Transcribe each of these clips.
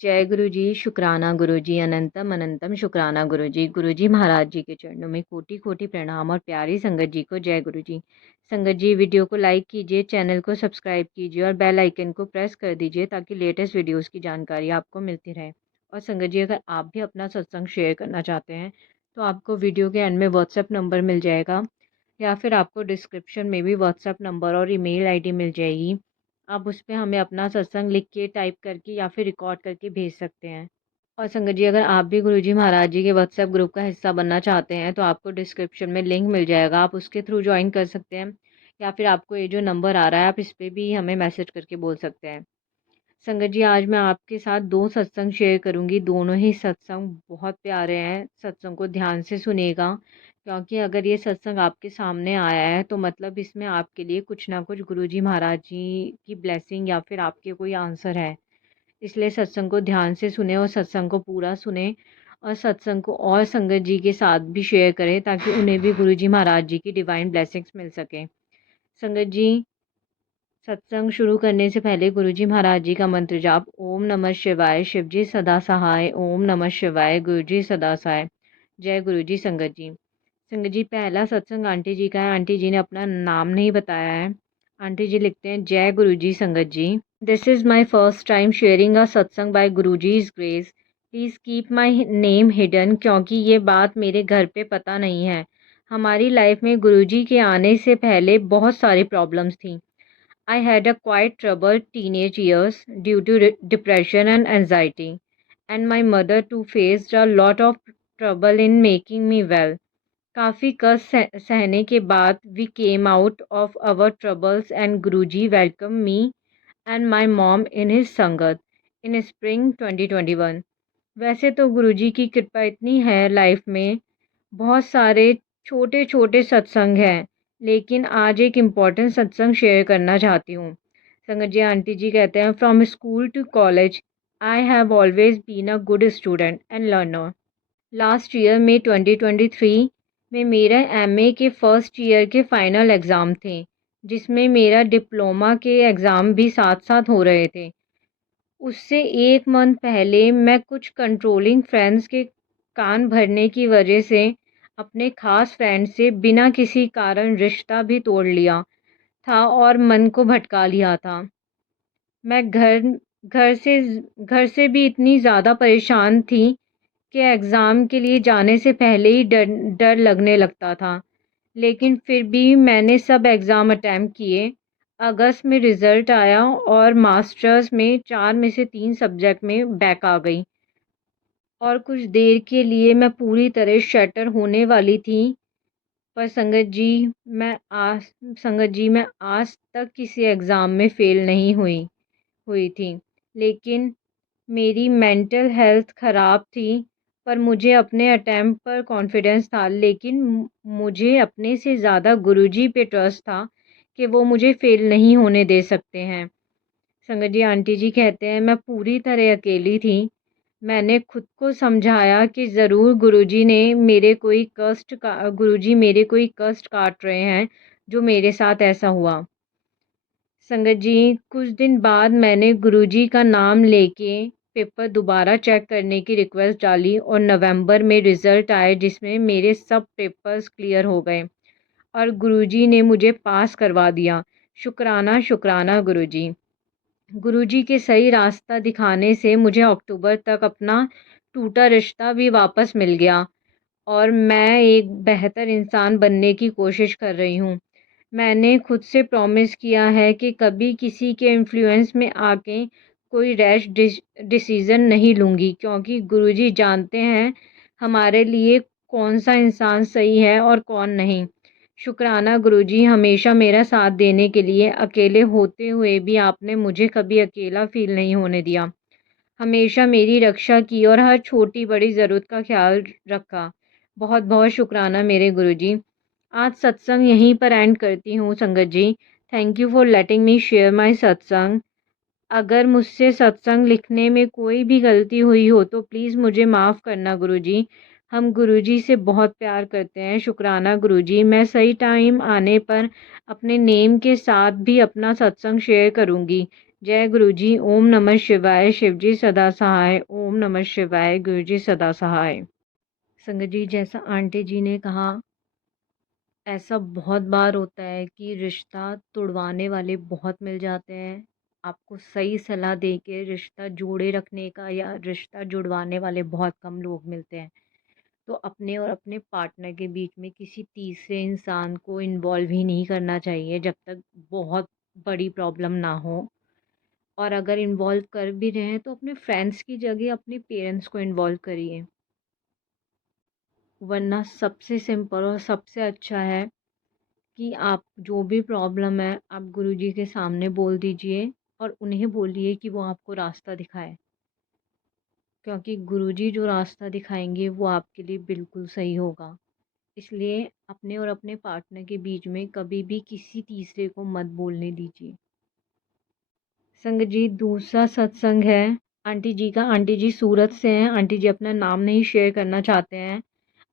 जय गुरु जी, शुक्राना गुरु जी, अनंतम अनंतम शुक्राना गुरु जी। गुरु जी महाराज जी के चरणों में कोटि कोटि प्रणाम और प्यारी संगत जी को जय गुरु जी। संगत जी वीडियो को लाइक कीजिए, चैनल को सब्सक्राइब कीजिए और बेल आइकन को प्रेस कर दीजिए ताकि लेटेस्ट वीडियोस की जानकारी आपको मिलती रहे। और संगत जी अगर आप भी अपना सत्संग शेयर करना चाहते हैं तो आपको वीडियो के एंड में व्हाट्सएप नंबर मिल जाएगा या फिर आपको डिस्क्रिप्शन में भी व्हाट्सएप नंबर और ईमेल आईडी मिल जाएगी। आप उस पे हमें अपना सत्संग लिख के, टाइप करके या फिर रिकॉर्ड करके भेज सकते हैं। और संगत जी अगर आप भी गुरुजी महाराज जी के व्हाट्सएप ग्रुप का हिस्सा बनना चाहते हैं तो आपको डिस्क्रिप्शन में लिंक मिल जाएगा, आप उसके थ्रू ज्वाइन कर सकते हैं। या फिर आपको ये जो नंबर आ रहा है आप इस पे भी हमें मैसेज करके बोल सकते हैं। संगत जी आज मैं आपके साथ 2 सत्संग शेयर करूँगी, दोनों ही सत्संग बहुत प्यारे हैं। सत्संग को ध्यान से सुनिएगा क्योंकि अगर ये सत्संग आपके सामने आया है तो मतलब इसमें आपके लिए कुछ ना कुछ गुरुजी महाराज जी की ब्लेसिंग या फिर आपके कोई आंसर है। इसलिए सत्संग को ध्यान से सुने और सत्संग को पूरा सुने और सत्संग को और संगत जी के साथ भी शेयर करें ताकि उन्हें भी गुरुजी महाराज जी की डिवाइन ब्लेसिंग्स मिल सके। संगत जी सत्संग शुरू करने से पहले गुरुजी महाराज जी का मंत्र जाप ओम नमः शिवाय, शिवजी सदा सहाय, ओम नमः शिवाय, गुरुजी सदा सहाय। जय गुरुजी। संगत जी संगत जी पहला सत्संग आंटी जी का है। आंटी जी ने अपना नाम नहीं बताया है। आंटी जी लिखते हैं जय गुरुजी। संगत जी this is my first time sharing a satsang by Guruji's grace. Please keep my name hidden क्योंकि ये बात मेरे घर पे पता नहीं है। हमारी लाइफ में गुरुजी के आने से पहले बहुत सारी प्रॉब्लम्स थी। I had a quite troubled teenage years due to depression and anxiety, and my mother too faced a lot of trouble in making me well. काफ़ी कष्ट सहने के बाद we came out of our troubles and Guruji welcomed me and my mom in his संगत in spring 2021। वैसे तो गुरुजी की कृपा इतनी है लाइफ में, बहुत सारे छोटे छोटे सत्संग हैं, लेकिन आज एक इम्पॉर्टेंट सत्संग शेयर करना चाहती हूँ। संगत जी आंटी जी कहते हैं from school to college I have always been a good student and learner. Last year में 2023 में मेरा एमए के फर्स्ट ईयर के फाइनल एग्ज़ाम थे, जिसमें मेरा डिप्लोमा के एग्ज़ाम भी साथ साथ हो रहे थे। उससे 1 मंथ पहले मैं कुछ कंट्रोलिंग फ्रेंड्स के कान भरने की वजह से अपने ख़ास फ्रेंड से बिना किसी कारण रिश्ता भी तोड़ लिया था और मन को भटका लिया था। मैं घर से घर से भी इतनी ज़्यादा परेशान थी कि एग्ज़ाम के लिए जाने से पहले ही डर डर लगने लगता था। लेकिन फिर भी मैंने सब एग्ज़ाम अटेम्प्ट किए। अगस्त में रिज़ल्ट आया और मास्टर्स में 4 में से 3 सब्जेक्ट में बैक आ गई और कुछ देर के लिए मैं पूरी तरह शटर होने वाली थी। पर आज संगत जी मैं आज तक किसी एग्ज़ाम में फ़ेल नहीं हुई हुई थी। लेकिन मेरी मेंटल हेल्थ ख़राब थी, पर मुझे अपने अटेम्प्ट पर कॉन्फिडेंस था। लेकिन मुझे अपने से ज़्यादा गुरुजी पे ट्रस्ट था कि वो मुझे फ़ेल नहीं होने दे सकते हैं। संगत जी आंटी जी कहते हैं मैं पूरी तरह अकेली थी। मैंने खुद को समझाया कि ज़रूर गुरुजी मेरे कोई कष्ट काट रहे हैं जो मेरे साथ ऐसा हुआ। संगत जी कुछ दिन बाद मैंने गुरुजी का नाम लेके पेपर दोबारा चेक करने की रिक्वेस्ट डाली और नवंबर में रिज़ल्ट आए जिसमें मेरे सब पेपर्स क्लियर हो गए और गुरुजी ने मुझे पास करवा दिया। शुक्राना शुक्राना गुरुजी। गुरुजी के सही रास्ता दिखाने से मुझे अक्टूबर तक अपना टूटा रिश्ता भी वापस मिल गया और मैं एक बेहतर इंसान बनने की कोशिश कर रही हूँ। मैंने खुद से प्रॉमिस किया है कि कभी किसी के इन्फ्लुएंस में आके कोई रैश डिसीज़न नहीं लूँगी क्योंकि गुरुजी जानते हैं हमारे लिए कौन सा इंसान सही है और कौन नहीं। शुक्राना गुरुजी हमेशा मेरा साथ देने के लिए। अकेले होते हुए भी आपने मुझे कभी अकेला फ़ील नहीं होने दिया। हमेशा मेरी रक्षा की और हर छोटी बड़ी ज़रूरत का ख्याल रखा। बहुत बहुत शुक्राना मेरे गुरुजी। आज सत्संग यहीं पर एंड करती हूँ संगत जी। Thank you for letting me share my satsang. अगर मुझसे सत्संग लिखने में कोई भी गलती हुई हो तो प्लीज़ मुझे माफ़ करना गुरुजी। हम गुरुजी से बहुत प्यार करते हैं। शुक्राना गुरुजी। मैं सही टाइम आने पर अपने नेम के साथ भी अपना सत्संग शेयर करूँगी। जय गुरुजी। ओम नमः शिवाय। शिवजी सदा सहाय। ओम नमः शिवाय। गुरुजी सदा सहाय। संगत जी, जैसा आंटी जी ने कहा, ऐसा बहुत बार होता है कि रिश्ता तुड़वाने वाले बहुत मिल जाते हैं। आपको सही सलाह दे के रिश्ता जोड़े रखने का या रिश्ता जुड़वाने वाले बहुत कम लोग मिलते हैं। तो अपने और अपने पार्टनर के बीच में किसी तीसरे इंसान को इन्वॉल्व ही नहीं करना चाहिए जब तक बहुत बड़ी प्रॉब्लम ना हो। और अगर इन्वॉल्व कर भी रहे हैं तो अपने फ्रेंड्स की जगह अपने पेरेंट्स को इन्वॉल्व करिए, वरना सबसे सिंपल और सबसे अच्छा है कि आप जो भी प्रॉब्लम है आप गुरुजी के सामने बोल दीजिए और उन्हें बोलिए कि वो आपको रास्ता दिखाए, क्योंकि गुरुजी जो रास्ता दिखाएंगे वो आपके लिए बिल्कुल सही होगा। इसलिए अपने और अपने पार्टनर के बीच में कभी भी किसी तीसरे को मत बोलने दीजिए। संगत जी, दूसरा सत्संग है आंटी जी का। आंटी जी सूरत से हैं। आंटी जी अपना नाम नहीं शेयर करना चाहते हैं।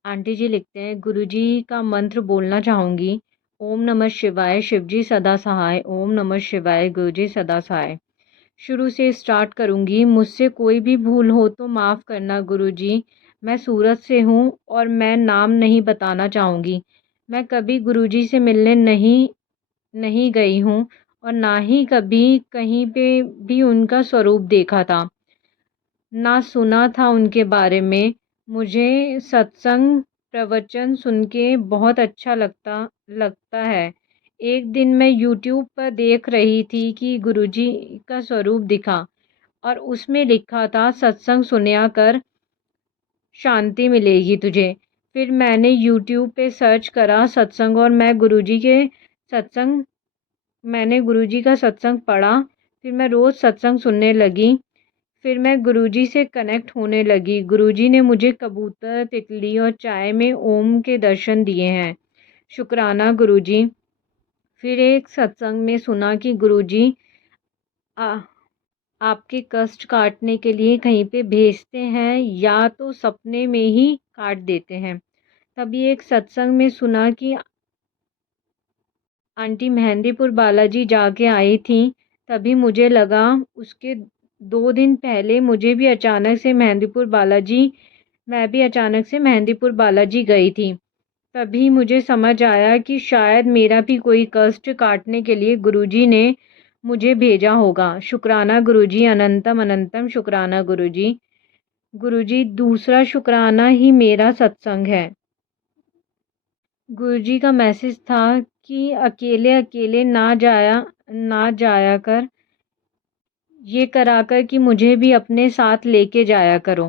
आंटी जी लिखते हैं, गुरुजी का मंत्र बोलना चाहूँगी। ओम नमः शिवाय। शिवजी सदा सहाय। ओम नमः शिवाय। गुरुजी सदा सहाय। शुरू से स्टार्ट करूँगी। मुझसे कोई भी भूल हो तो माफ़ करना गुरुजी। मैं सूरत से हूँ और मैं नाम नहीं बताना चाहूँगी। मैं कभी गुरुजी से मिलने नहीं नहीं गई हूँ और ना ही कभी कहीं पे भी उनका स्वरूप देखा था, ना सुना था उनके बारे में। मुझे सत्संग प्रवचन सुन के बहुत अच्छा लगता लगता है। एक दिन मैं यूट्यूब पर देख रही थी कि गुरुजी का स्वरूप दिखा और उसमें लिखा था, सत्संग सुनया कर, शांति मिलेगी तुझे। फिर मैंने यूट्यूब पे सर्च करा सत्संग और सत्संग मैंने गुरुजी का सत्संग पढ़ा। फिर मैं रोज़ सत्संग सुनने लगी। फिर मैं गुरुजी से कनेक्ट होने लगी। गुरुजी ने मुझे कबूतर, तितली और चाय में ओम के दर्शन दिए हैं। शुक्राना गुरुजी। फिर एक सत्संग में सुना कि गुरुजी आ, आपके कष्ट काटने के लिए कहीं पे भेजते हैं या तो सपने में ही काट देते हैं। तभी एक सत्संग में सुना कि आंटी मेहंदीपुर बालाजी जाके आई थी। तभी मुझे लगा उसके 2 दिन पहले मैं भी अचानक से मेहंदीपुर बालाजी गई थी। तभी मुझे समझ आया कि शायद मेरा भी कोई कष्ट काटने के लिए गुरुजी ने मुझे भेजा होगा। शुक्राना गुरुजी, अनंतम अनंतम शुक्राना गुरुजी। गुरुजी, दूसरा शुक्राना ही मेरा सत्संग है। गुरुजी का मैसेज था कि अकेले अकेले ना जाया कर, ये करा कर कि मुझे भी अपने साथ लेके जाया करो।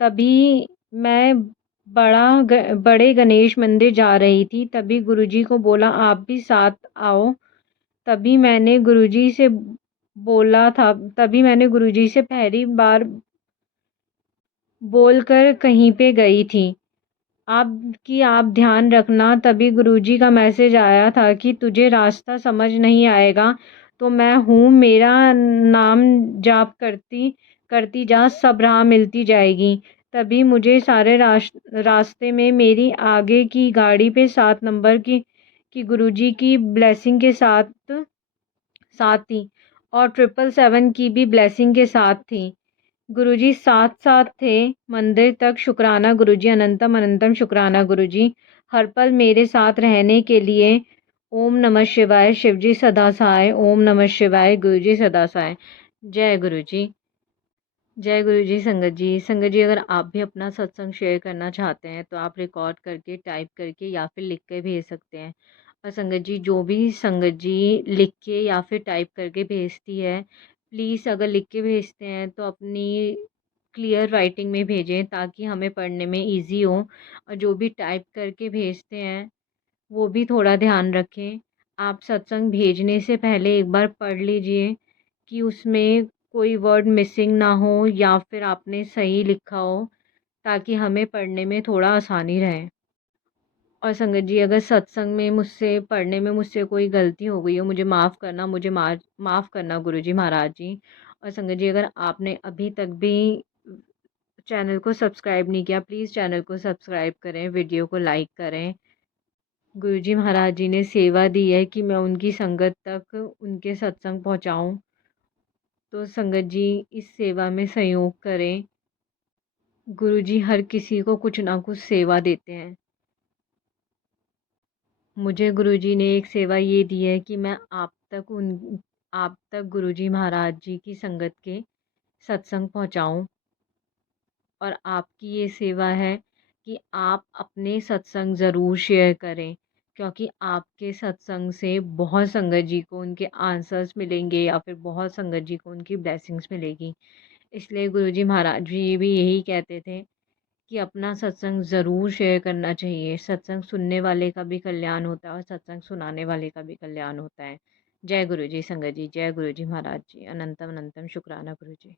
तभी मैं बड़े गणेश मंदिर जा रही थी। तभी गुरुजी को बोला, आप भी साथ आओ। तभी मैंने गुरुजी से तभी मैंने गुरुजी से पहली बार बोलकर कहीं पे गई थी। आप ध्यान रखना। तभी गुरुजी का मैसेज आया था कि तुझे रास्ता समझ नहीं आएगा तो मैं हूँ, मेरा नाम जाप करती करती जा, सब राह मिलती जाएगी। तभी मुझे सारे रास्ते में मेरी आगे की गाड़ी पे 7 नंबर की गुरुजी की ब्लेसिंग के साथ साथ थी और 777 की भी ब्लेसिंग के साथ थी। गुरुजी साथ साथ थे मंदिर तक। शुक्राना गुरुजी, अनंतम अनंतम शुक्राना गुरुजी, हर पल मेरे साथ रहने के लिए। ओम नमः शिवाय। शिवजी सदा सहाय। ओम नमः शिवाय। गुरुजी सदा सहाय। जय गुरुजी। जय गुरुजी। संगत जी, अगर आप भी अपना सत्संग शेयर करना चाहते हैं तो आप रिकॉर्ड करके, टाइप करके या फिर लिख के भेज सकते हैं। और संगत जी, जो भी संगत जी लिख के या फिर टाइप करके भेजती है, प्लीज़ अगर लिख के भेजते हैं तो अपनी क्लियर राइटिंग में भेजें ताकि हमें पढ़ने में इजी हो। और जो भी टाइप करके भेजते हैं वो भी थोड़ा ध्यान रखें। आप सत्संग भेजने से पहले एक बार पढ़ लीजिए कि उसमें कोई वर्ड मिसिंग ना हो या फिर आपने सही लिखा हो, ताकि हमें पढ़ने में थोड़ा आसानी रहे। और संगत जी, अगर सत्संग में पढ़ने में मुझसे कोई गलती हो गई हो, मुझे माफ़ करना, माफ़ करना गुरुजी महाराज जी। और संगत जी, अगर आपने अभी तक भी चैनल को सब्सक्राइब नहीं किया, प्लीज़ चैनल को सब्सक्राइब करें, वीडियो को लाइक करें। गुरुजी महाराज जी ने सेवा दी है कि मैं उनकी संगत तक उनके सत्संग पहुँचाऊँ। तो संगत जी इस सेवा में सहयोग करें। गुरुजी हर किसी को कुछ ना कुछ सेवा देते हैं। मुझे गुरुजी ने एक सेवा ये दी है कि मैं आप तक गुरुजी महाराज जी की संगत के सत्संग पहुँचाऊँ। और आपकी ये सेवा है कि आप अपने सत्संग ज़रूर शेयर करें, क्योंकि आपके सत्संग से बहुत संगत जी को उनके आंसर्स मिलेंगे या फिर बहुत संगत जी को उनकी ब्लेसिंग्स मिलेगी। इसलिए गुरुजी महाराज जी भी यही कहते थे कि अपना सत्संग ज़रूर शेयर करना चाहिए। सत्संग सुनने वाले का भी कल्याण होता है और सत्संग सुनाने वाले का भी कल्याण होता है। जय गुरु जी संगत जी, जय गुरु जी महाराज जी। अनंतम अनंतम शुक्राना गुरु जी।